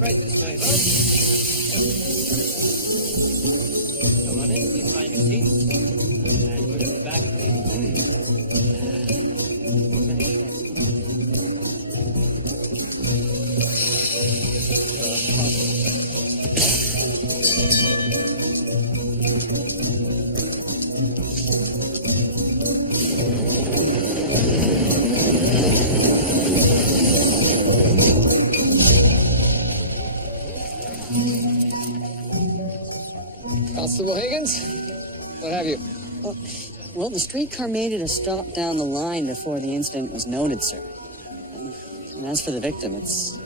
Right this way, folks. Come on in, please find your seats. And put it back, please. Constable Higgins, what have you? Well, the streetcar made it a stop down the line before the incident was noted, sir. And as for the victim, it's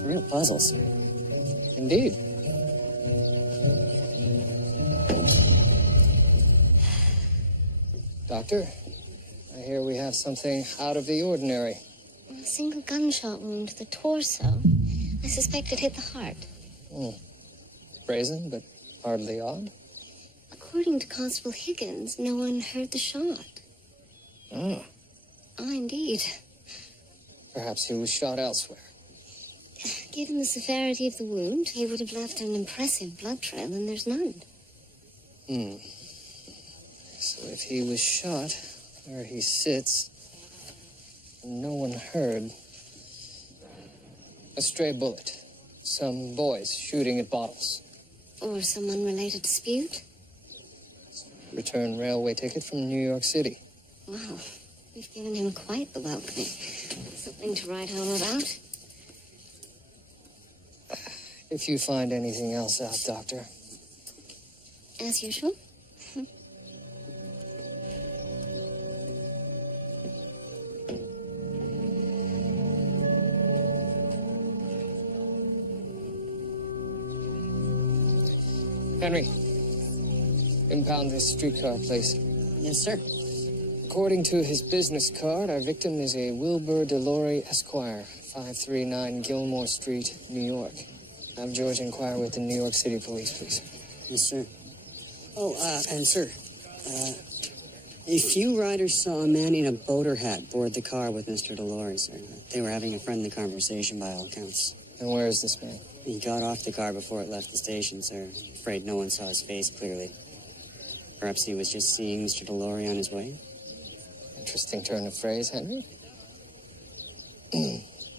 a real puzzle, sir. Indeed. Doctor, I hear we have something out of the ordinary. A single gunshot wound to the torso. I suspect it hit the heart. Brazen, but hardly odd. According to Constable Higgins, no one heard the shot. Ah. Indeed. Perhaps he was shot elsewhere. Given the severity of the wound, he would have left an impressive blood trail, and there's none. So if he was shot where he sits, and no one heard, a stray bullet, some boys shooting at bottles. Or some unrelated dispute? Return railway ticket from New York City. Wow, we've given him quite the welcoming. Something to write home about. If you find anything else out, Doctor. As usual. Henry, impound this streetcar, please. Yes, sir. According to his business card, our victim is a Wilbur Delory Esquire, 539 Gilmore Street, New York. Have George inquire with the New York City Police, please. Yes, sir. Oh, and sir, a few riders saw a man in a boater hat board the car with Mr. Delory, sir. They were having a friendly conversation by all accounts. And where is this man? He got off the car before it left the station, sir. Afraid no one saw his face clearly. Perhaps he was just seeing Mr. Delory on his way? Interesting turn of phrase, Henry.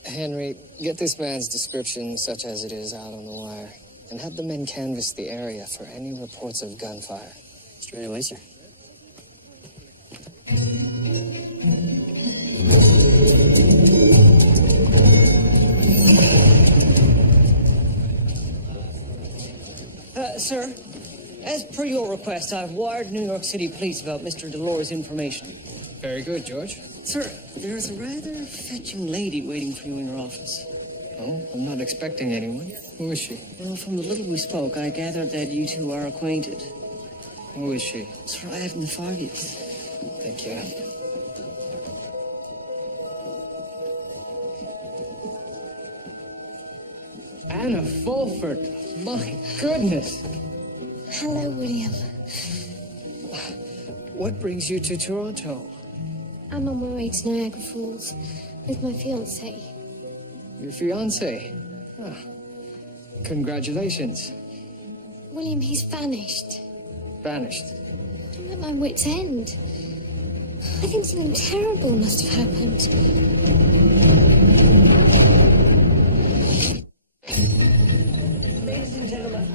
Henry, get this man's description, such as it is, out on the wire, and have the men canvass the area for any reports of gunfire. Straight away, sir. Sir, as per your request, I've wired New York City Police about Mr. Delory's information. Very good, George. Sir, there's a rather fetching lady waiting for you in your office. Oh, I'm not expecting anyone. Who is she? Well, from the little we spoke, I gathered that you two are acquainted. Who is she? Sir, I haven't the foggiest. Thank you. Anna Fulford. My goodness. Hello, William. What brings you to Toronto? I'm on my way to Niagara Falls with my fiancé. Your fiancé? Ah, congratulations. William, he's vanished. Vanished. I'm at my wit's end. I think something terrible must have happened. Ladies and gentlemen.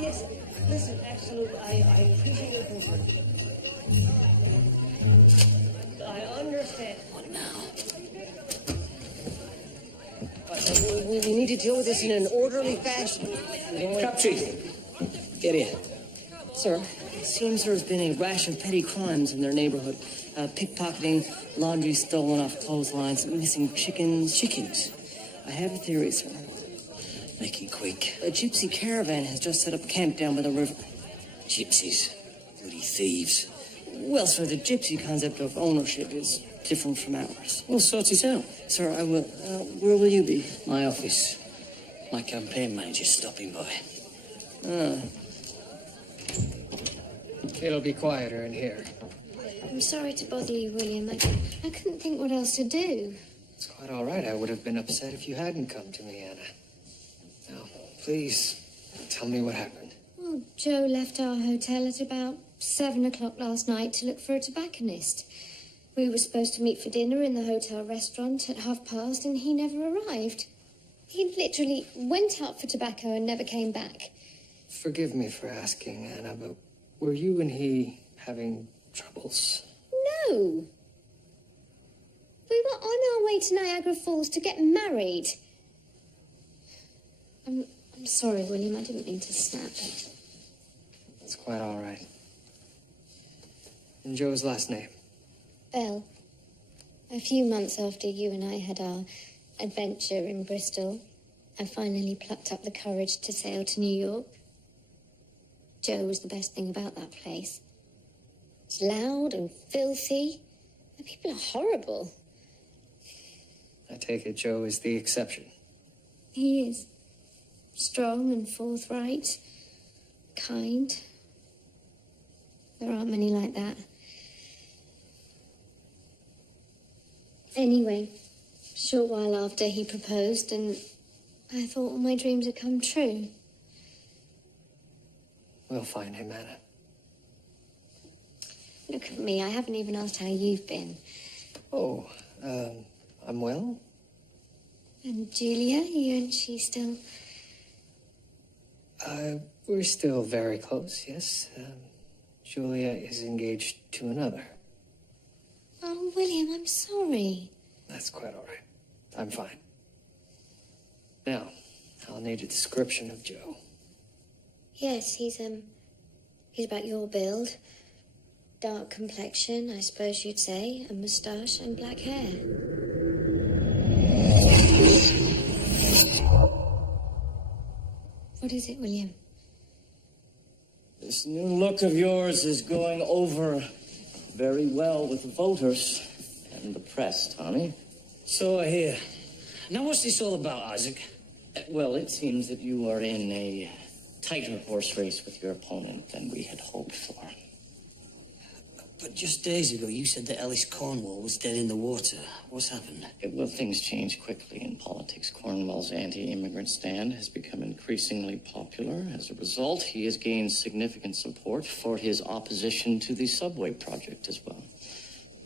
Yes, listen, absolutely, I appreciate your concern. I understand. What now? We need to deal with this in an orderly fashion. Captain, get in. Sir, it seems there's been a rash of petty crimes in their neighborhood. Pickpocketing, laundry stolen off clotheslines, missing chickens. Chickens? I have a theory, sir. Make it quick. A gypsy caravan has just set up camp down by the river. Gypsies. Bloody thieves. Well, sir, the gypsy concept of ownership is different from ours. We'll sort it out. Sir, I will. Where will you be? My office. My campaign manager's stopping by. It'll be quieter in here. I'm sorry to bother you, William. I couldn't think what else to do. It's quite all right. I would have been upset if you hadn't come to me, Anna. Now, please, tell me what happened. Well, Joe left our hotel at about 7 o'clock last night to look for a tobacconist. We were supposed to meet for dinner in the hotel restaurant at past, and he never arrived. He literally went out for tobacco and never came back. Forgive me for asking, Anna, but were you and he having troubles? No. We were on our way to Niagara Falls to get married. I'm sorry, William. I didn't mean to snap. It's quite all right. And Joe's last name? Bell. A few months after you and I had our adventure in Bristol, I finally plucked up the courage to sail to New York. Joe was the best thing about that place. It's loud and filthy. The people are horrible. I take it Joe is the exception. He is. Strong and forthright. Kind. There aren't many like that. Anyway, a short while after he proposed, and I thought all my dreams had come true. We'll find him, Anna. Look at me, I haven't even asked how you've been. Oh, I'm well. And Julia, you and she still... We're still very close, yes. Julia is engaged to another. Oh, William, I'm sorry. That's quite all right. I'm fine. Now, I'll need a description of Joe. Yes, he's about your build. Dark complexion, I suppose you'd say, a moustache and black hair. What is it, William? This new look of yours is going over very well with the voters and the press, Tommy. So I hear. Now what's this all about, Isaac? Well, it seems that you are in a tighter horse race with your opponent than we had hoped for. But just days ago, you said that Ellis Cornwall was dead in the water. What's happened? Well, things change quickly in politics. Cornwall's anti-immigrant stand has become increasingly popular. As a result, he has gained significant support for his opposition to the subway project as well.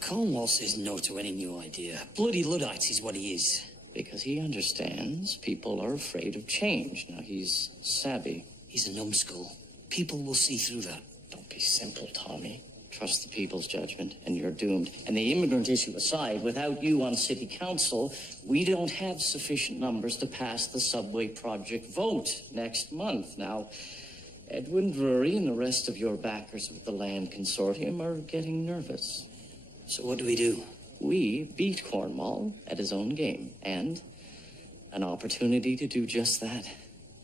Cornwall says no to any new idea. Bloody Luddite is what he is. Because he understands people are afraid of change. Now, he's savvy. He's a numbskull. People will see through that. Don't be simple, Tommy. Trust the people's judgment, and you're doomed. And the immigrant issue aside, without you on city council, we don't have sufficient numbers to pass the subway project vote next month. Now, Edwin Drury and the rest of your backers with the land consortium are getting nervous. So what do we do? We beat Cornwall at his own game, and an opportunity to do just that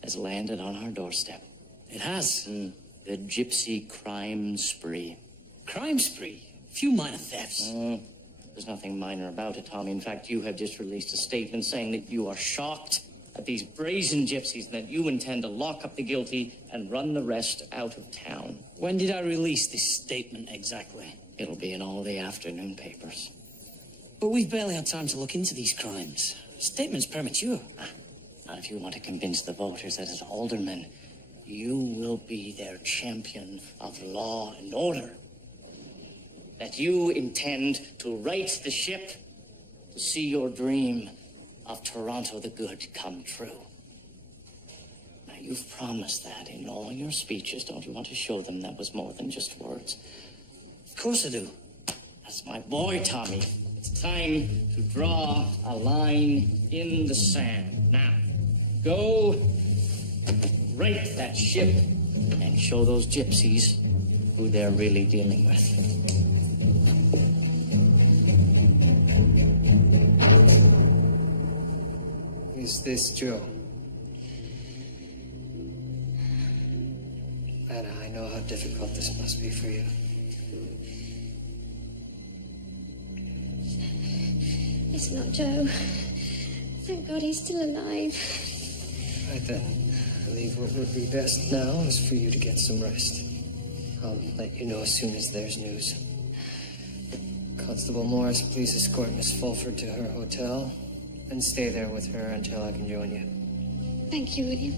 has landed on our doorstep. It has? The gypsy crime spree. Crime spree? Few minor thefts. There's nothing minor about it, Tommy. In fact, you have just released a statement saying that you are shocked at these brazen gypsies and that you intend to lock up the guilty and run the rest out of town. When did I release this statement exactly? It'll be in all the afternoon papers. But we've barely had time to look into these crimes. Statement's premature. Not if you want to convince the voters that as alderman, you will be their champion of law and order. That you intend to right the ship to see your dream of Toronto the Good come true. Now, you've promised that in all your speeches. Don't you want to show them that was more than just words? Of course I do. That's my boy, Tommy. It's time to draw a line in the sand. Now, go right that ship and show those gypsies who they're really dealing with. Is this Joe? Anna, I know how difficult this must be for you. It's not Joe. Thank God he's still alive. Right then. I believe what would be best now is for you to get some rest. I'll let you know as soon as there's news. Constable Morris, please escort Miss Fulford to her hotel and stay there with her until I can join you. Thank you, William.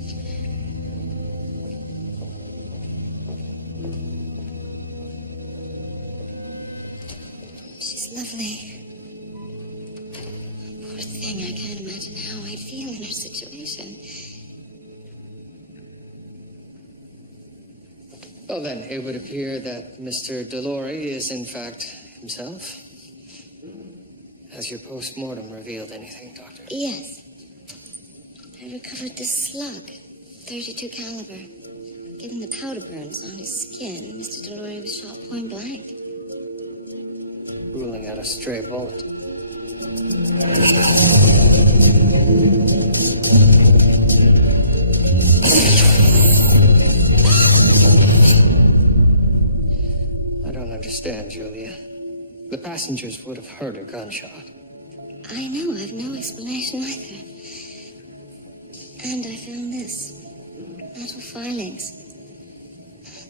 She's lovely. Poor thing, I can't imagine how I'd feel in her situation. Well, then, it would appear that Mr. Delory is, in fact, himself. Has your post-mortem revealed anything, Doctor? Yes. I recovered this slug, 32 caliber. Given the powder burns on his skin, Mr. Delory was shot point blank. Ruling out a stray bullet. I don't understand, Julia. The passengers would have heard a gunshot. I know, I've no explanation either. And I found this. Metal filings.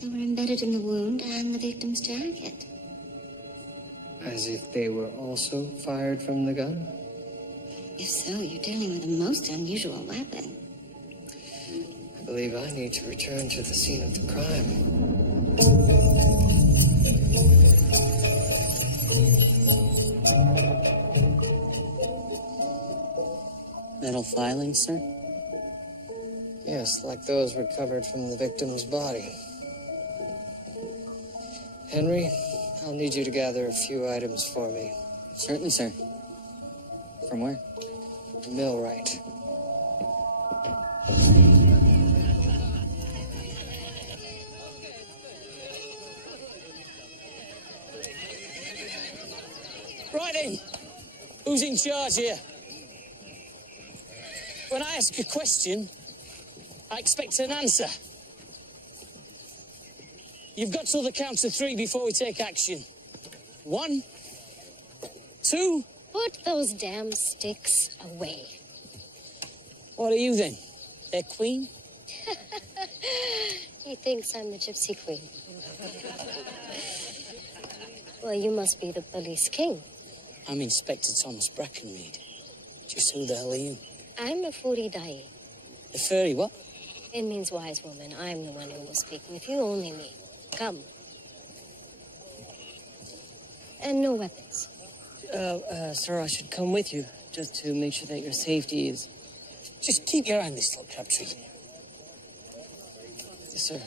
They were embedded in the wound and the victim's jacket. As if they were also fired from the gun? If so, you're dealing with a most unusual weapon. I believe I need to return to the scene of the crime. Metal filings, sir? Yes, like those recovered from the victim's body. Henry, I'll need you to gather a few items for me. Certainly, sir. From where? Millwright. Right then. Who's in charge here? When I ask a question, I expect an answer. You've got till the count of 3 before we take action. 1, 2. Put those damn sticks away. What are you then? Their queen? He thinks I'm the gypsy queen. Well, you must be the police king. I'm Inspector Thomas Brackenreed. Just who the hell are you? I'm a furry dai. The furry what? It means wise woman. I'm the one who will speak with you, only me. Come. And no weapons. Sir, I should come with you, just to make sure that your safety is... Just keep your eye on this little Crabtree. Yes, sir.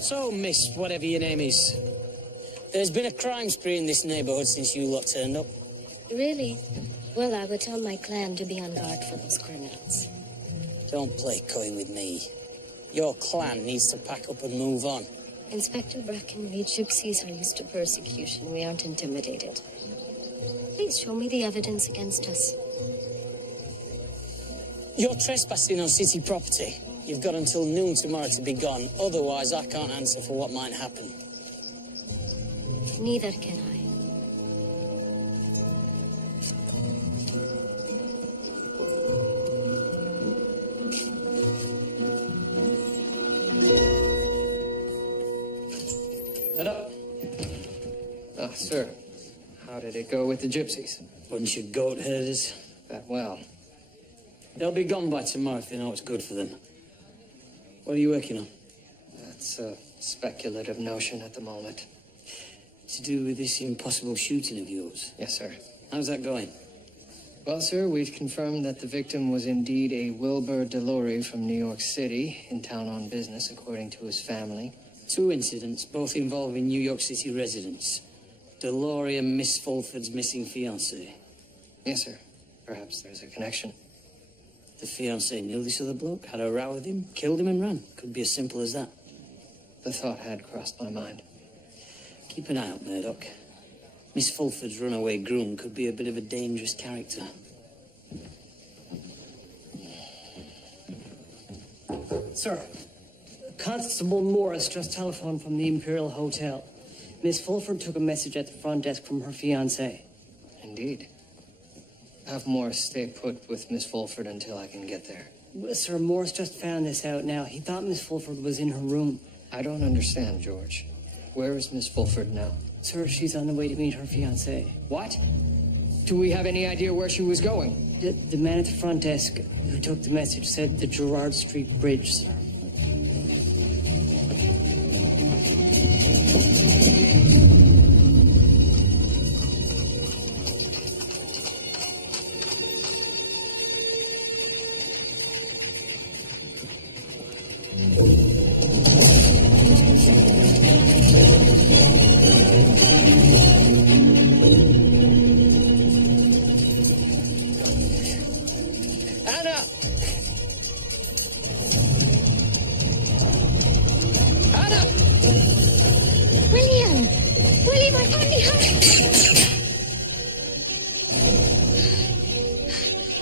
So, miss, whatever your name is, there's been a crime spree in this neighborhood since you lot turned up. Really? Well, I would tell my clan to be on guard for those criminals. Don't play coy with me. Your clan needs to pack up and move on. Inspector Brackenreed, gypsies are used to persecution. We aren't intimidated. Please show me the evidence against us. You're trespassing on city property. You've got until noon tomorrow to be gone. Otherwise, I can't answer for what might happen. Neither can I. Murdoch. Ah, sir. How did it go with the gypsies? Bunch of goat herders. That well. They'll be gone by tomorrow if they know what's good for them. What are you working on? That's a speculative notion at the moment. To do with this impossible shooting of yours? Yes, sir. How's that going? Well, sir, we've confirmed that the victim was indeed a Wilbur Delory from New York City, in town on business, according to his family. 2 incidents, both involving New York City residents. Delory and Miss Fulford's missing fiancé. Yes, sir. Perhaps there's a connection. The fiancé knew this other bloke, had a row with him, killed him and ran. Could be as simple as that. The thought had crossed my mind. Keep an eye out, Murdoch. Miss Fulford's runaway groom could be a bit of a dangerous character. Sir, Constable Morris just telephoned from the Imperial Hotel. Miss Fulford took a message at the front desk from her fiancé. Indeed. Have Morris stay put with Miss Fulford until I can get there. Sir, Morris just found this out now. He thought Miss Fulford was in her room. I don't understand, George. Where is Miss Fulford now? Sir, she's on the way to meet her fiancé. What? Do we have any idea where she was going? The man at the front desk who took the message said the Gerrard Street Bridge, sir. Anna! Anna! William! William, I finally have...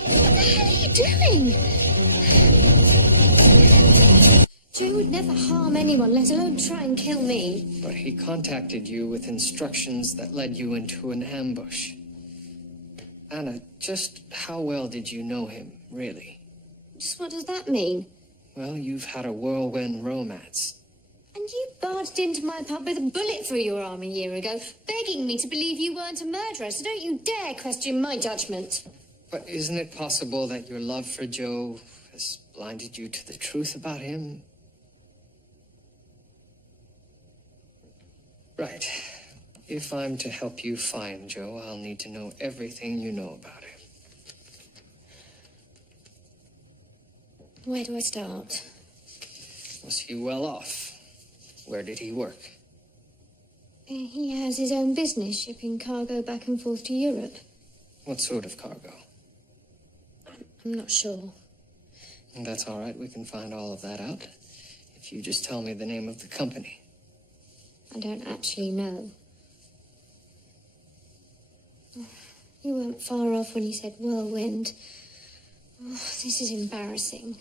What the hell are you doing? Joe would never harm anyone, let alone try and kill me. But he contacted you with instructions that led you into an ambush. Anna, just how well did you know him, really? Just what does that mean? Well, you've had a whirlwind romance. And you barged into my pub with a bullet through your arm a year ago, begging me to believe you weren't a murderer, so don't you dare question my judgment. But isn't it possible that your love for Joe has blinded you to the truth about him? Right. If I'm to help you find Joe, I'll need to know everything you know about him. Where do I start? Was he well off? Where did he work? He has his own business, shipping cargo back and forth to Europe. What sort of cargo? I'm not sure. That's all right. We can find all of that out. If you just tell me the name of the company. I don't actually know. You weren't far off when you said whirlwind. Oh, this is embarrassing.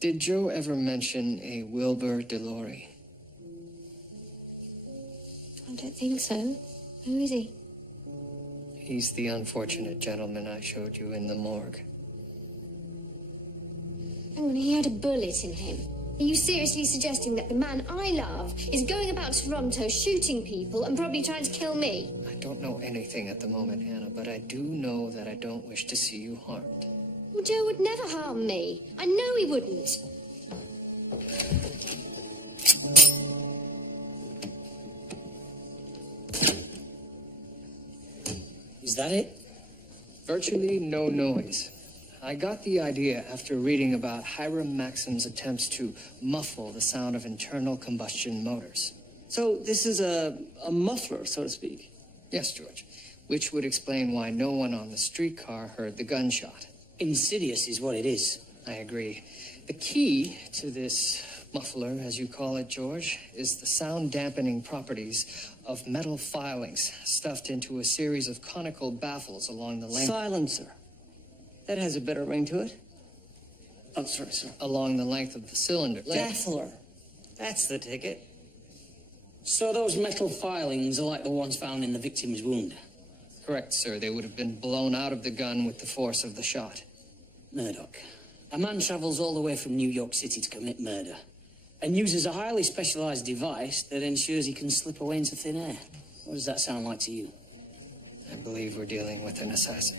Did Joe ever mention a Wilbur DeLorey? I don't think so. Who is he? He's the unfortunate gentleman I showed you in the morgue. Hang on, he had a bullet in him. Are you seriously suggesting that the man I love is going about Toronto shooting people and probably trying to kill me? I don't know anything at the moment, Anna, but I do know that I don't wish to see you harmed. Well, Joe would never harm me. I know he wouldn't. Is that it? Virtually no noise. I got the idea after reading about Hiram Maxim's attempts to muffle the sound of internal combustion motors. So this is a muffler, so to speak. Yes, George. Which would explain why no one on the streetcar heard the gunshot. Insidious is what it is. I agree. The key to this muffler, as you call it, George, is the sound-dampening properties of metal filings stuffed into a series of conical baffles along the length... Silencer. That has a better ring to it. Oh, sorry, sir. Along the length of the cylinder. Baffler. That's the ticket. So those metal filings are like the ones found in the victim's wound? Correct, sir. They would have been blown out of the gun with the force of the shot. Murdoch. A man travels all the way from New York City to commit murder and uses a highly specialized device that ensures he can slip away into thin air. What does that sound like to you? I believe we're dealing with an assassin.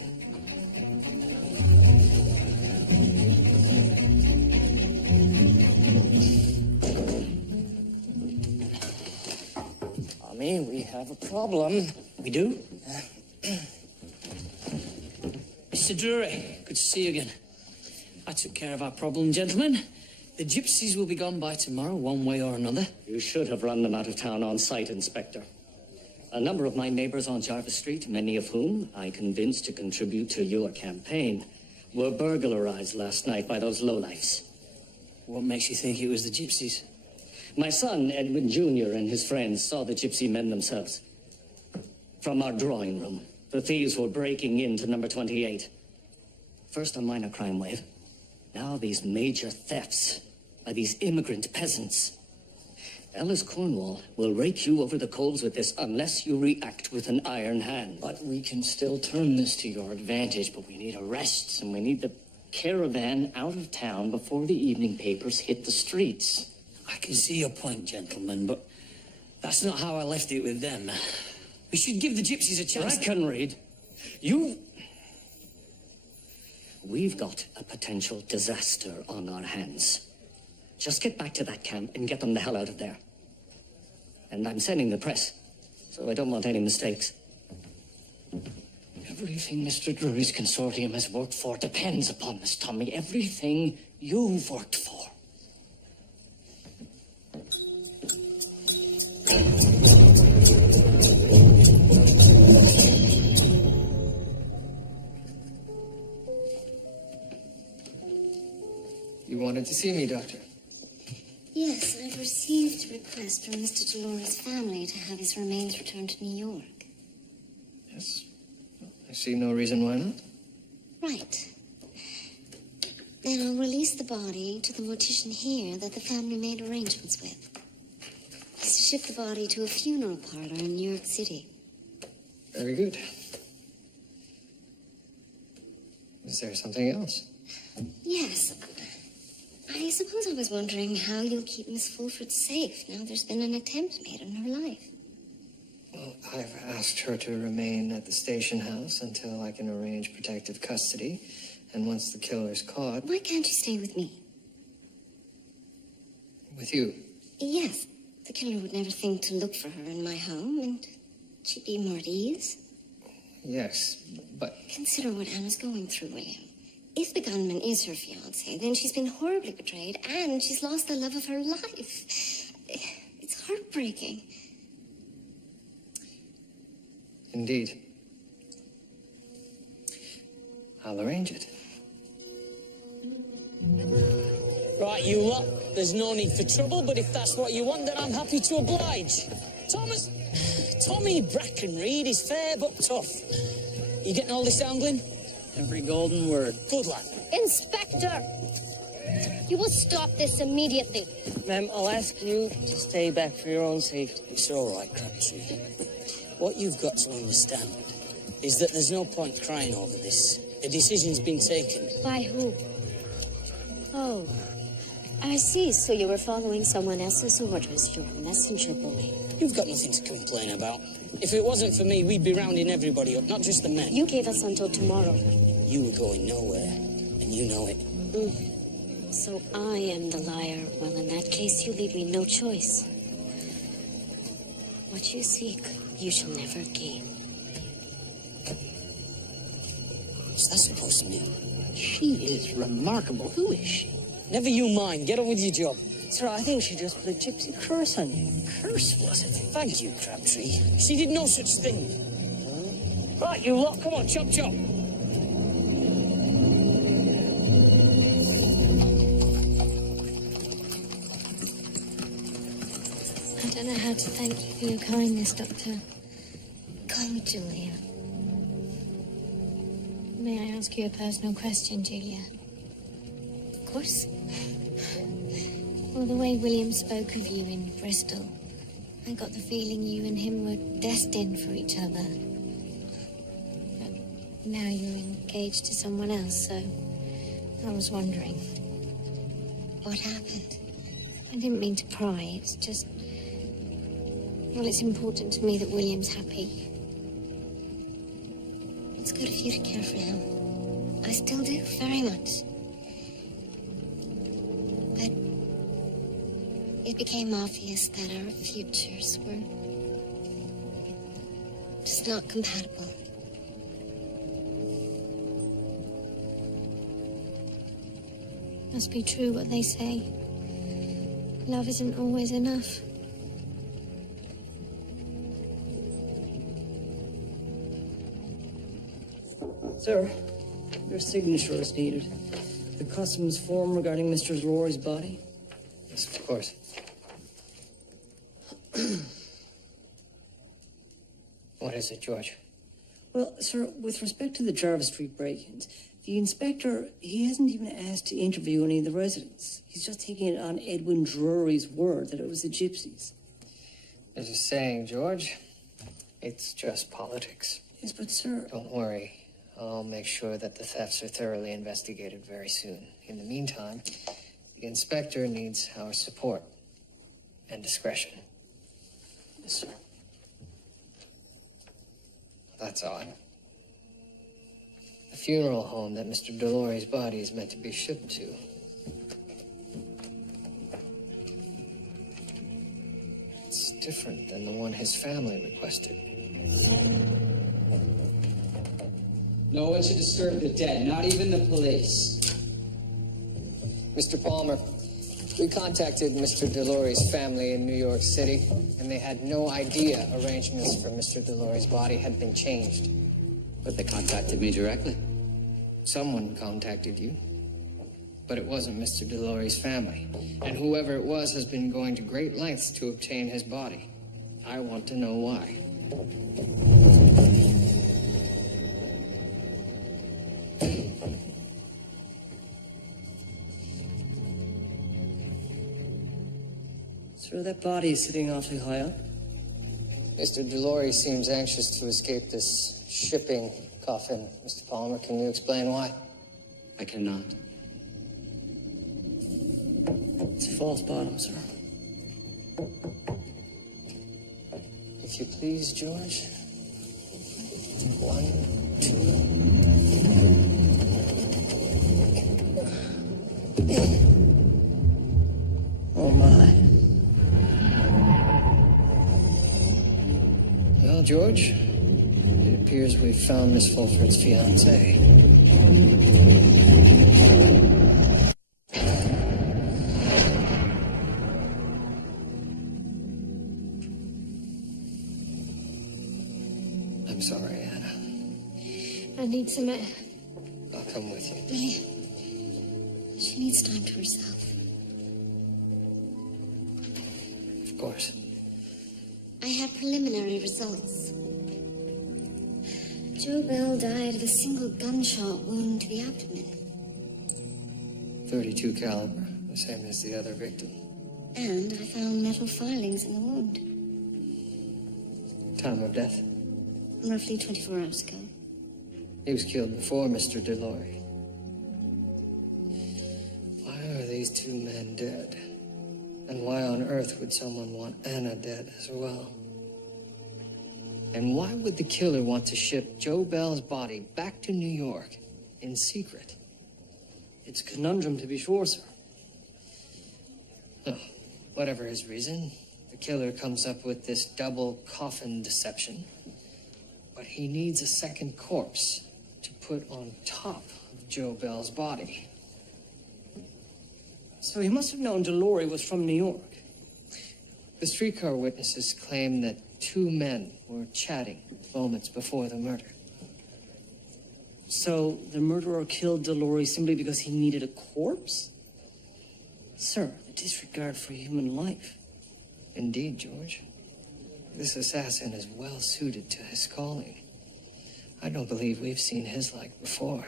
Tommy, we have a problem. We do? Mr. Drury, good to see you again. I took care of our problem, gentlemen. The gypsies will be gone by tomorrow, one way or another. You should have run them out of town on sight, Inspector. A number of my neighbors on Jarvis Street, many of whom I convinced to contribute to your campaign, were burglarized last night by those lowlifes. What makes you think it was the gypsies? My son, Edwin Jr., and his friends saw the gypsy men themselves. From our drawing room, the thieves were breaking into number 28. First a minor crime wave, now these major thefts by these immigrant peasants. Alice Cornwall will rake you over the coals with this unless you react with an iron hand. But we can still turn this to your advantage, but we need arrests, and we need the caravan out of town before the evening papers hit the streets. I can see your point, gentlemen, but that's not how I left it with them. We should give the gypsies a chance. I can read. We've got a potential disaster on our hands. Just get back to that camp and get them the hell out of there. And I'm sending the press, so I don't want any mistakes. Everything Mr. Drury's consortium has worked for depends upon this, Tommy. Everything you've worked for. You wanted to see me, Doctor? Yes, I've received a request from Mr. Dolores' family to have his remains returned to New York. Yes. I see no reason why not. Right. Then I'll release the body to the mortician here that the family made arrangements with. He's to ship the body to a funeral parlor in New York City. Very good. Is there something else? Yes. I suppose I was wondering how you'll keep Miss Fulford safe now there's been an attempt made on her life. Well, I've asked her to remain at the station house until I can arrange protective custody. And once the killer's caught... Why can't you stay with me? With you? Yes. The killer would never think to look for her in my home, and she'd be more at ease. Yes, but... Consider what Anna's going through, William. If the gunman is her fiancé, then she's been horribly betrayed, and she's lost the love of her life. It's heartbreaking. Indeed. I'll arrange it. Right, you lot. There's no need for trouble, but if that's what you want, then I'm happy to oblige. Tommy Brackenreed is fair but tough. You getting all this angling? Every golden word. Good lad. Inspector! You will stop this immediately. Ma'am, I'll ask you to stay back for your own safety. It's all right, Crabtree. What you've got to understand is that there's no point crying over this. A decision's been taken. By who? Oh, I see. So you were following someone else's orders. You're a messenger boy. You've got nothing to complain about. If it wasn't for me, we'd be rounding everybody up, not just the men. You gave us until tomorrow. You were going nowhere, and you know it. So I am the liar. Well, in that case, you leave me no choice. What you seek, you shall never gain. What's that supposed to mean? She is remarkable. Who is she? Never you mind. Get on with your job. Sir, I think she just put a gypsy curse on you. Curse, was it? Thank you, Crabtree. She did no such thing. Right, you lot. Come on, chop, chop. I don't know how to thank you for your kindness, Doctor. Call me Julia. May I ask you a personal question, Julia? Of course. Well, the way William spoke of you in Bristol, I got the feeling you and him were destined for each other. But now you're engaged to someone else, so I was wondering. What happened? I didn't mean to pry, it's just... Well, it's important to me that William's happy. It's good of you to care for him. I still do, very much. But it became obvious that our futures were just not compatible. Must be true what they say. Love isn't always enough. Sir, your signature is needed. The customs form regarding Mr. Rory's body. Yes, of course. What is it, George? Well, sir, with respect to the Jarvis Street break-ins, The inspector, he hasn't even asked to interview any of the residents. He's just taking it on Edwin Drury's word that it was the gypsies. There's a saying, George. It's just politics. Yes, but sir... Don't worry. I'll make sure that the thefts are thoroughly investigated very soon. In the meantime, the inspector needs our support and discretion. Yes, sir. That's odd. The funeral home that Mr. Delory's body is meant to be shipped to. It's different than the one his family requested. No one should disturb the dead, not even the police. Mr. Palmer, we contacted Mr. Delory's family in New York City, and they had no idea arrangements for Mr. Delory's body had been changed. But they contacted me directly. Someone contacted you, but it wasn't Mr. Delory's family. And whoever it was has been going to great lengths to obtain his body. I want to know why. Sir, that body is sitting awfully high up. Mr. Delory seems anxious to escape this shipping coffin. Mr. Palmer, can you explain why? I cannot. It's a false bottom, sir. If you please, George. 1, 2. Oh, my. Well, George, it appears we've found Miss Fulford's fiancé. I'm sorry, Anna. I need some... I'll come with you. She needs time to herself. Of course. I have preliminary results. Joe Bell died of a single gunshot wound to the abdomen. .32 caliber, the same as the other victim. And I found metal filings in the wound. Time of death? Roughly 24 hours ago. He was killed before Mr. Delory. Why are these two men dead? And why on earth would someone want Anna dead as well? And why would the killer want to ship Joe Bell's body back to New York in secret? It's a conundrum, to be sure, sir. Oh, whatever his reason, the killer comes up with this double coffin deception. But he needs a second corpse to put on top of Joe Bell's body. So he must have known Delory was from New York. The streetcar witnesses claim that two men were chatting moments before the murder. So the murderer killed Delory simply because he needed a corpse? Sir, a disregard for human life. Indeed, George. This assassin is well suited to his calling. I don't believe we've seen his like before.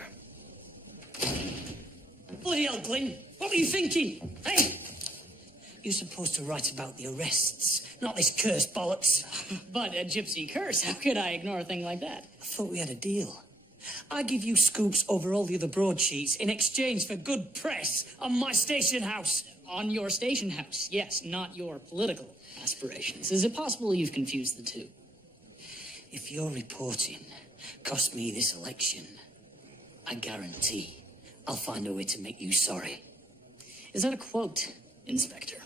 Bloody hell, Glynn! What were you thinking? Hey! You're supposed to write about the arrests, not this cursed bollocks. But a gypsy curse, how could I ignore a thing like that? I thought we had a deal. I give you scoops over all the other broadsheets in exchange for good press on my station house. On your station house, yes, not your political aspirations. Is it possible you've confused the two? If your reporting cost me this election, I guarantee I'll find a way to make you sorry. Is that a quote, Inspector?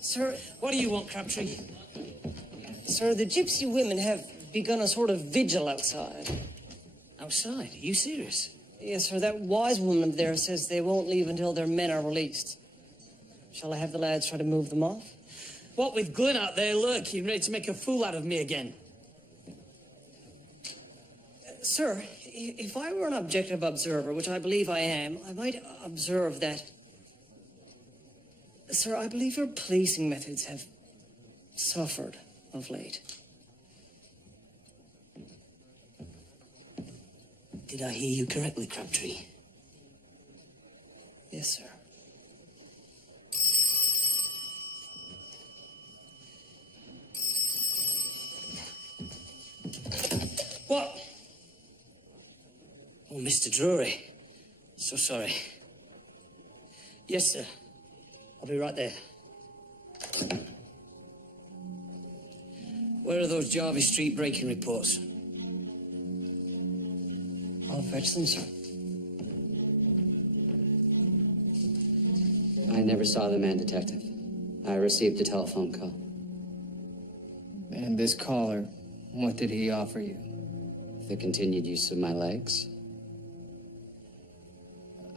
Sir, What do you want, Crabtree? sir, the gypsy women have begun a sort of vigil outside. Outside? Are you serious? Yes, sir, that wise woman up there says they won't leave until their men are released. Shall I have the lads try to move them off? What with Glynn out there lurking, ready to make a fool out of me again? Sir, if I were an objective observer, which I believe I am, I might observe that... Sir, I believe your policing methods have suffered of late. Did I hear you correctly, Crabtree? Yes, sir. What? Oh, Mr. Drury. So sorry. Yes, sir. I'll be right there. Where are those Jarvis Street break-in reports? I'll fetch them, sir. I never saw the man, Detective. I received a telephone call. And this caller, what did he offer you? The continued use of my legs.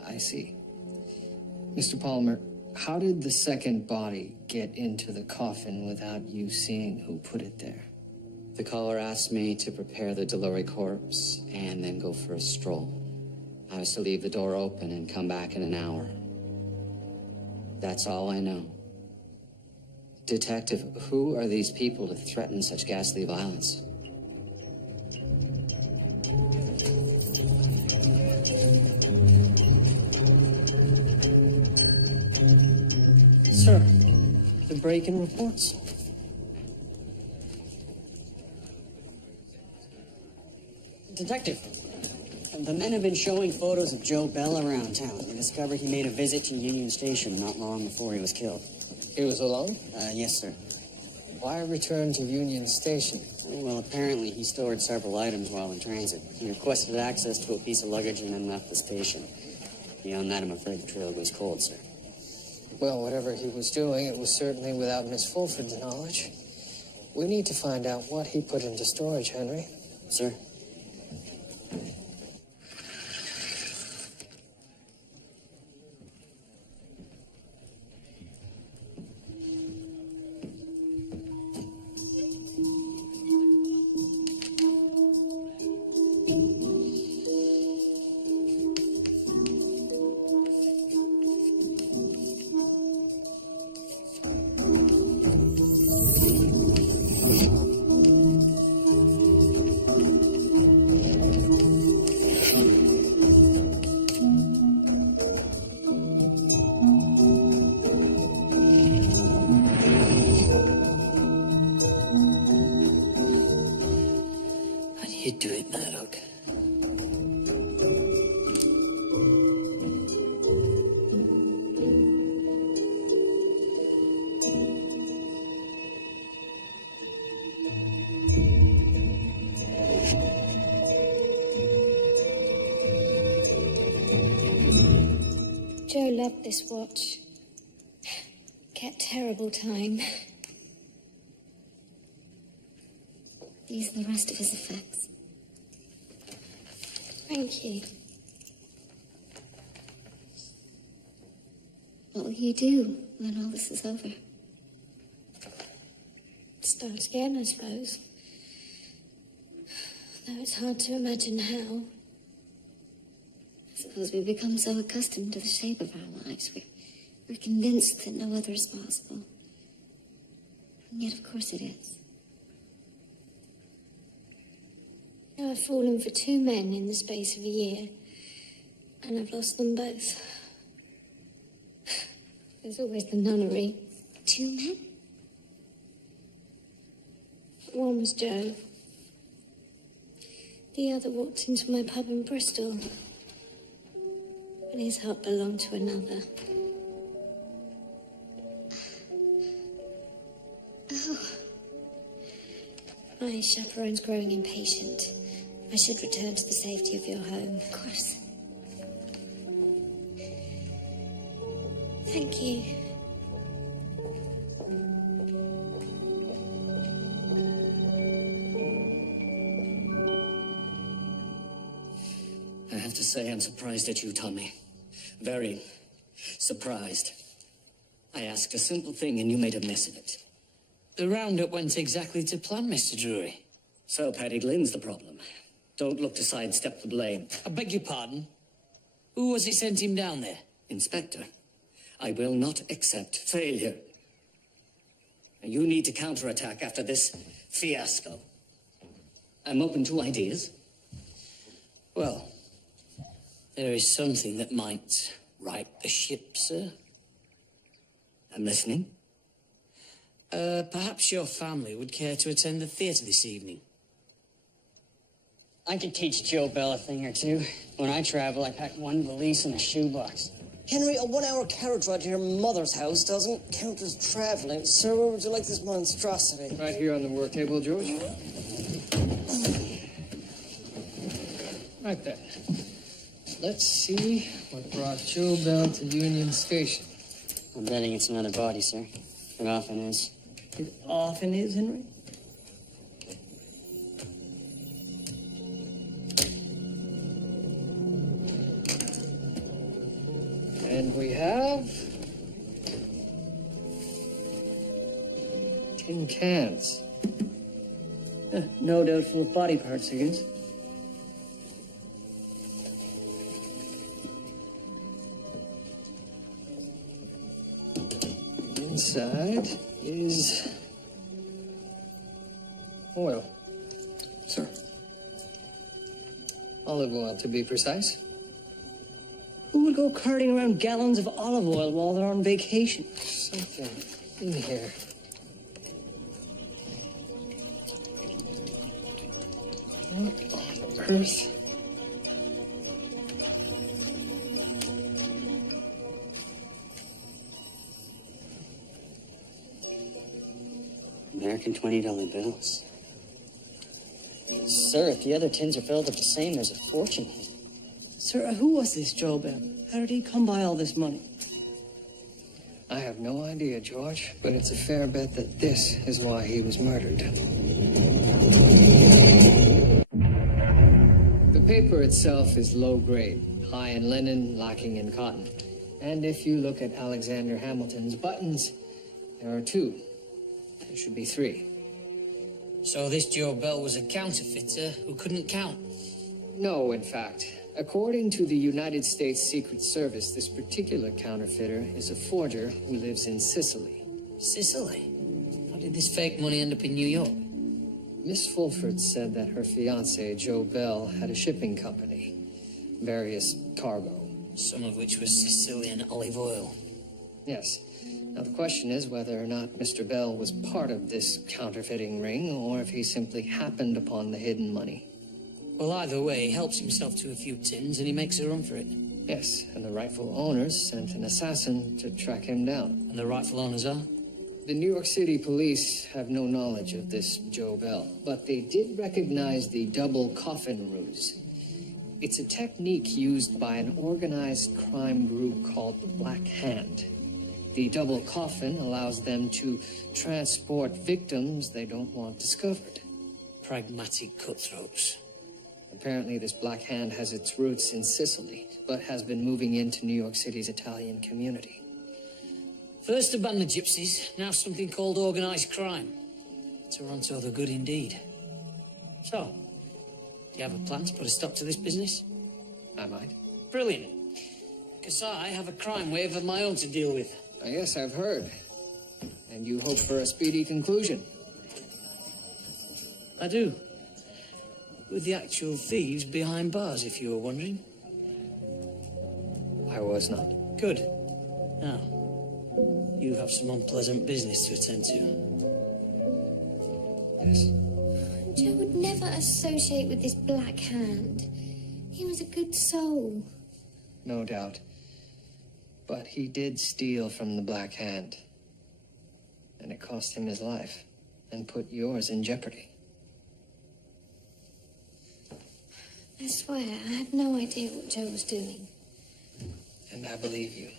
I see. Mr. Palmer, how did the second body get into the coffin without you seeing who put it there? The caller asked me to prepare the Delory corpse and then go for a stroll. I was to leave the door open and come back in an hour. That's all I know. Detective, who are these people to threaten such ghastly violence? Sir, the break-in reports. Detective, the men have been showing photos of Joe Bell around town. We discovered he made a visit to Union Station not long before he was killed. He was alone? Yes, sir. Why return to Union Station? Well, apparently he stored several items while in transit. He requested access to a piece of luggage and then left the station. Beyond that, I'm afraid the trail goes cold, sir. Well, whatever he was doing, it was certainly without Miss Fulford's knowledge. We need to find out what he put into storage, Henry. Sir? You do it, Murdoch. Joe loved this watch. Kept terrible time. These are the rest of his effects. Thank you. What will you do when all this is over? Start again, I suppose. Though it's hard to imagine how. I suppose we've become so accustomed to the shape of our lives, we're convinced that no other is possible. And yet, of course, it is. I've fallen for two men in the space of a year, and I've lost them both. There's always the nunnery. Two men? One was Joe. The other walked into my pub in Bristol, and his heart belonged to another. Oh. My chaperone's growing impatient. I should return to the safety of your home. Of course. Thank you. I have to say I'm surprised at you, Tommy. Very surprised. I asked a simple thing and you made a mess of it. The roundup went exactly to plan, Mr. Drury. So Paddy Glynn's the problem. Don't look to sidestep the blame. I beg your pardon? Who was it sent him down there? Inspector, I will not accept failure. You need to counterattack after this fiasco. I'm open to ideas. Well, There is something that might right the ship, sir. I'm listening. Perhaps your family would care to attend the theatre this evening. I could teach Joe Bell a thing or two. When I travel, I pack one valise and a shoebox. Henry, a 1-hour carriage ride to your mother's house doesn't count as traveling. Sir, where would you like this monstrosity? Right here on the work table, George. Right then. Let's see what brought Joe Bell to Union Station. I'm betting it's another body, sir. It often is. It often is, Henry. And we have... tin cans. No doubt full of body parts, Higgins. Inside is... oil. Sir. Olive oil, to be precise. Who would go carting around gallons of olive oil while they're on vacation? Something in here. What on earth? American $20 bills. Sir, if the other tins are filled up the same, there's a fortune. Sir, who was this Joe Bell? How did he come by all this money? I have no idea, George, but it's a fair bet that this is why he was murdered. The paper itself is low grade, high in linen, lacking in cotton. And if you look at Alexander Hamilton's buttons, there are 2. There should be 3. So this Joe Bell was a counterfeiter who couldn't count? No, in fact. According to the United States Secret Service, this particular counterfeiter is a forger who lives in Sicily. Sicily? How did this fake money end up in New York? Miss Fulford said that her fiancé, Joe Bell, had a shipping company. Various cargo. Some of which was Sicilian olive oil. Yes. Now the question is whether or not Mr. Bell was part of this counterfeiting ring, or if he simply happened upon the hidden money. Well, either way, he helps himself to a few tins and he makes a run for it. Yes, and the rightful owners sent an assassin to track him down. And the rightful owners are? The New York City police have no knowledge of this Joe Bell, but they did recognize the double coffin ruse. It's a technique used by an organized crime group called the Black Hand. The double coffin allows them to transport victims they don't want discovered. Pragmatic cutthroats. Apparently, this Black Hand has its roots in Sicily, but has been moving into New York City's Italian community. First a band of gypsies, now something called organized crime. Toronto the good indeed. So, do you have a plan to put a stop to this business? I might. Brilliant. Because I have a crime wave of my own to deal with. Yes, I've heard. And you hope for a speedy conclusion. I do. With the actual thieves behind bars, if you were wondering. I was not. Good. Now, you have some unpleasant business to attend to. Yes. Joe would never associate with this Black Hand. He was a good soul. No doubt. But he did steal from the Black Hand. And it cost him his life. And put yours in jeopardy. I swear, I had no idea what Joe was doing. And I believe you.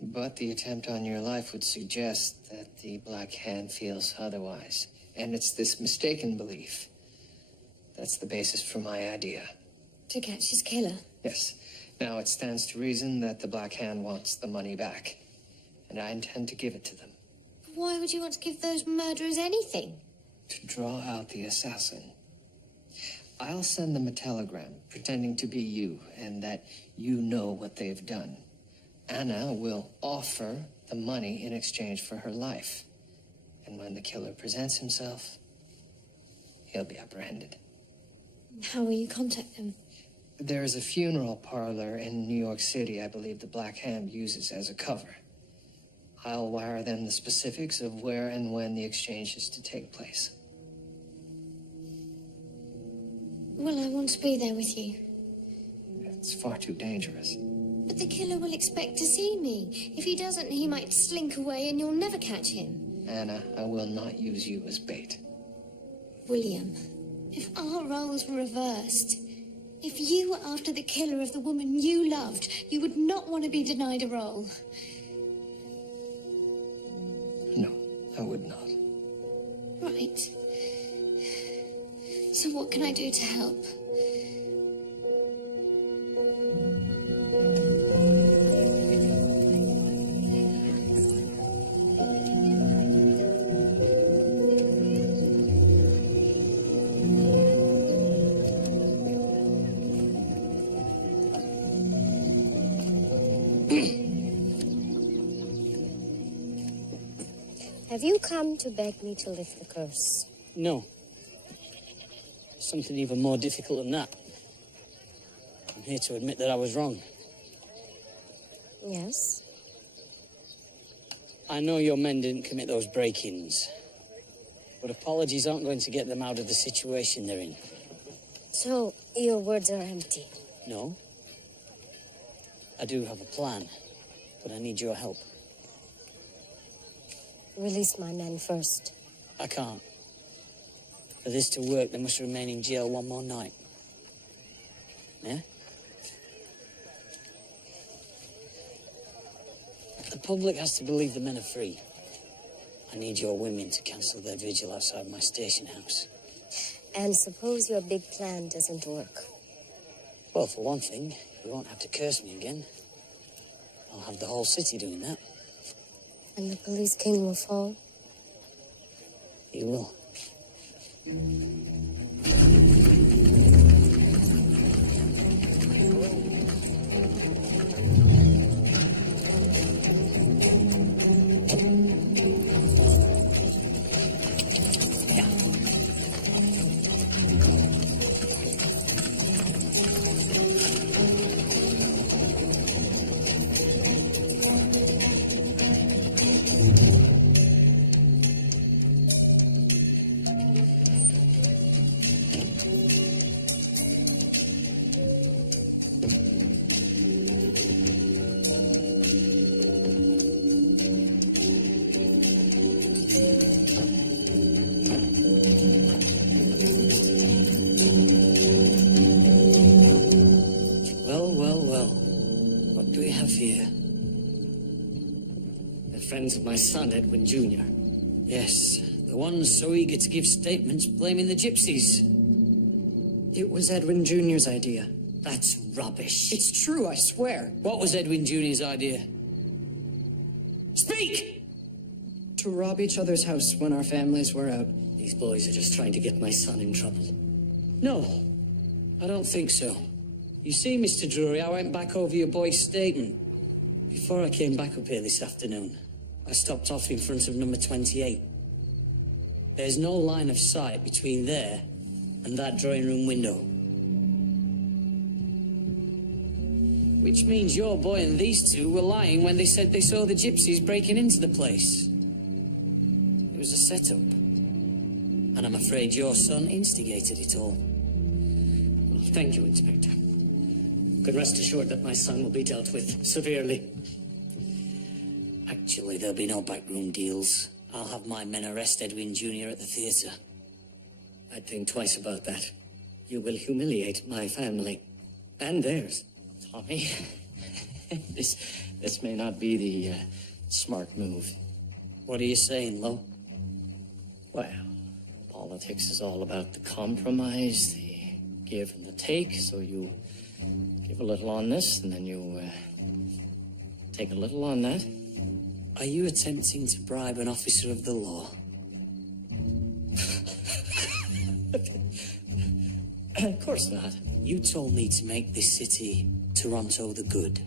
But the attempt on your life would suggest that the Black Hand feels otherwise. And it's this mistaken belief that's the basis for my idea. To catch his killer? Yes. Now it stands to reason that the Black Hand wants the money back. And I intend to give it to them. Why would you want to give those murderers anything? To draw out the assassin. I'll send them a telegram pretending to be you and that you know what they've done. Anna will offer the money in exchange for her life. And when the killer presents himself, he'll be apprehended. How will you contact them? There's a funeral parlor in New York City I believe the Black Hand uses as a cover. I'll wire them the specifics of where and when the exchange is to take place. Well, I want to be there with you. It's far too dangerous. But the killer will expect to see me. If he doesn't, he might slink away and you'll never catch him. Anna, I will not use you as bait. William, if our roles were reversed, if you were after the killer of the woman you loved, you would not want to be denied a role. No, I would not. Right. So what can I do to help? Have you come to beg me to lift the curse? No. Something even more difficult than that. I'm here to admit that I was wrong. Yes? I know your men didn't commit those break-ins, but apologies aren't going to get them out of the situation they're in. So, your words are empty? No. I do have a plan, but I need your help. Release my men first. I can't. For this to work, they must remain in jail one more night. Yeah? The public has to believe the men are free. I need your women to cancel their vigil outside my station house. And suppose your big plan doesn't work? Well, for one thing, you won't have to curse me again. I'll have the whole city doing that. And the police king will fall? He will. Of my son, Edwin Jr. Yes, the ones so eager to give statements blaming the gypsies. It was Edwin Jr.'s idea. That's rubbish. It's true, I swear. What was Edwin Jr.'s idea? Speak! To rob each other's house when our families were out. These boys are just trying to get my son in trouble. No, I don't think so. You see, Mr. Drury, I went back over your boy's statement. Before I came back up here this afternoon, I stopped off in front of number 28. There's no line of sight between there and that drawing room window. Which means your boy and these two were lying when they said they saw the gypsies breaking into the place. It was a setup. And I'm afraid your son instigated it all. Well, thank you, Inspector. You can rest assured that my son will be dealt with severely. Actually, there'll be no backroom deals. I'll have my men arrest Edwin Jr. at the theatre. I'd think twice about that. You will humiliate my family. And theirs. Tommy, this may not be the smart move. What are you saying, Lo? Well, politics is all about the compromise, the give and the take, so you give a little on this, and then you take a little on that. Are you attempting to bribe an officer of the law? Of course not. You told me to make this city Toronto the good,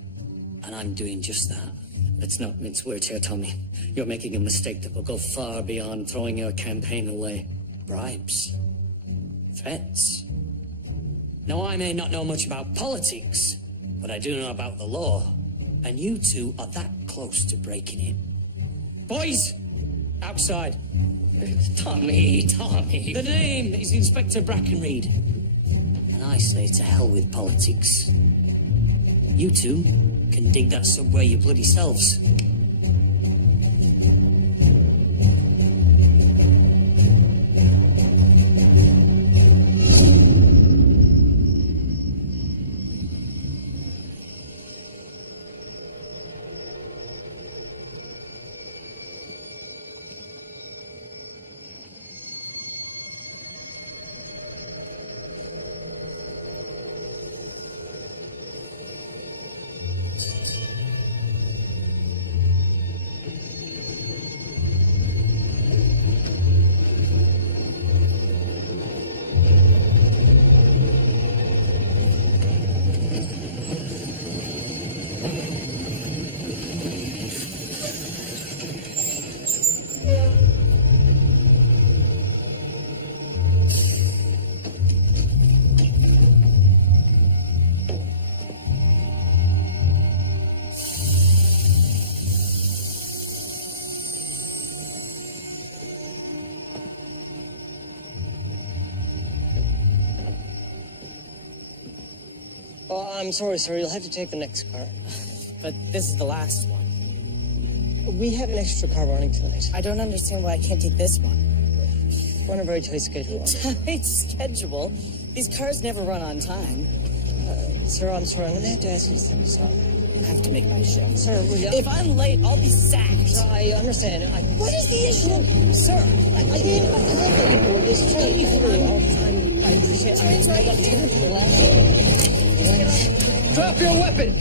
and I'm doing just that. Let's not mince words here, Tommy. You're making a mistake that will go far beyond throwing your campaign away. Bribes. Threats. Now, I may not know much about politics, but I do know about the law. And you two are that close to breaking it. Boys! Outside. Tommy. The name is Inspector Brackenreed. And I say to hell with politics. You two can dig that subway your bloody selves. Oh, I'm sorry, sir. You'll have to take the next car. But this is the last one. We have an extra car running tonight. I don't understand why I can't take this one. We're on a very tight schedule. Tight schedule? These cars never run on time. Sir, I'm sorry. I'm going to have to ask you to step aside. I have to make my show. Sir, if I'm late, I'll be sacked. Sir, I understand. What is the issue? Sir, I can't help anymore. This train through all the time. I appreciate it. I got dinner for the last one. Drop your weapon!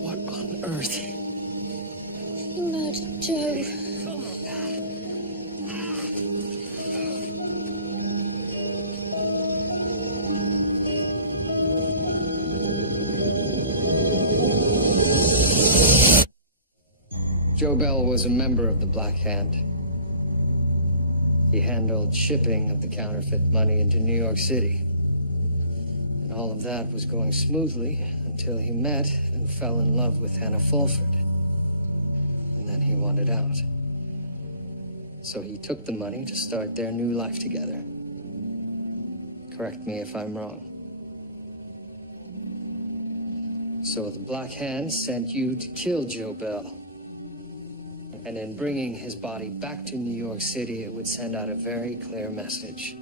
What on earth? He murdered Joe. Joe Bell was a member of the Black Hand. He handled shipping of the counterfeit money into New York City. And all of that was going smoothly until he met and fell in love with Hannah Fulford. And then he wanted out. So he took the money to start their new life together. Correct me if I'm wrong. So the Black Hand sent you to kill Joe Bell. And in bringing his body back to New York City, it would send out a very clear message.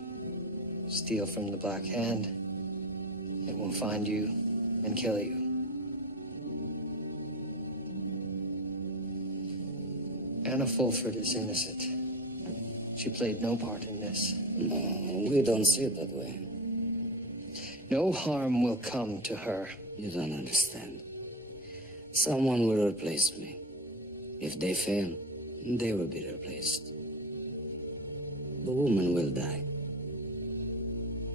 Steal from the Black Hand, it will find you and kill you. Anna Fulford is innocent. She played no part in this. No, we don't see it that way. No harm will come to her. You don't understand. Someone will replace me. If they fail, they will be replaced. The woman will die.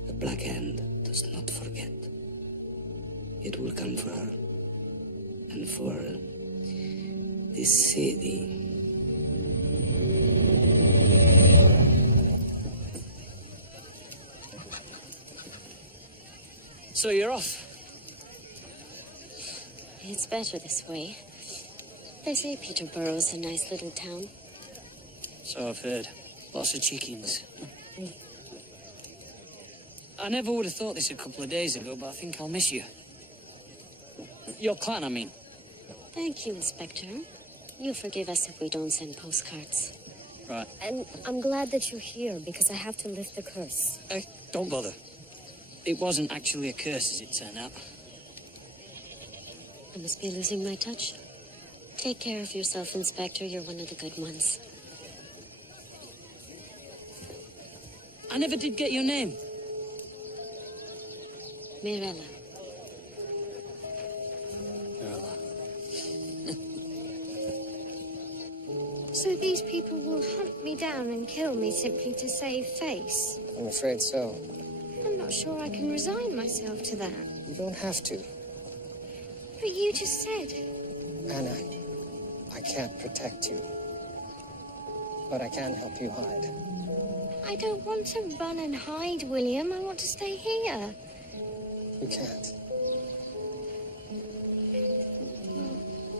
The Black Hand does not forget. It will come for her. And for this city. So you're off? It's better this way. They say Peterborough's a nice little town. So I've heard. Lots of chickens. I never would have thought this a couple of days ago, but I think I'll miss you. Your clan, I mean. Thank you, Inspector. You'll forgive us if we don't send postcards. Right. And I'm glad that you're here because I have to lift the curse. Don't bother. It wasn't actually a curse, as it turned out. I must be losing my touch. Take care of yourself, Inspector. You're one of the good ones. I never did get your name. Mirella. So these people will hunt me down and kill me simply to save face? I'm afraid so. I'm not sure I can resign myself to that. You don't have to. But you just said. Anna, I can't protect you. But I can help you hide. I don't want to run and hide, William. I want to stay here. You can't.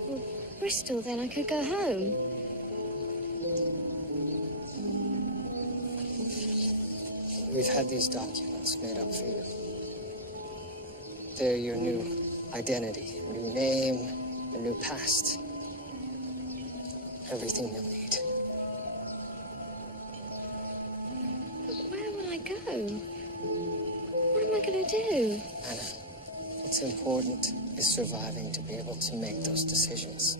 Well, Bristol, then I could go home. We've had these documents made up for you. They're your new identity, a new name, a new past. Everything you'll need. But where will I go? What am I going to do? Anna, what's important is surviving to be able to make those decisions.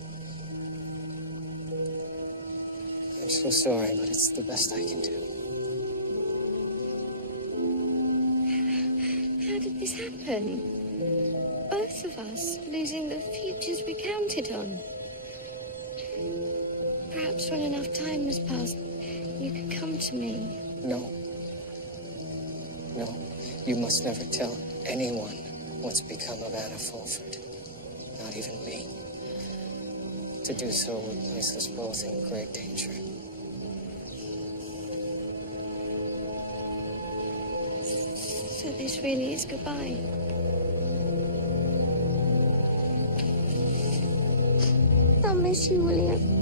I'm so sorry, but it's the best I can do. How did this happen? Both of us losing the futures we counted on. Perhaps when enough time has passed, you could come to me. No. No. You must never tell anyone what's become of Anna Fulford. Not even me. To do so would place us both in great danger. So this really is goodbye. I'll miss you, William.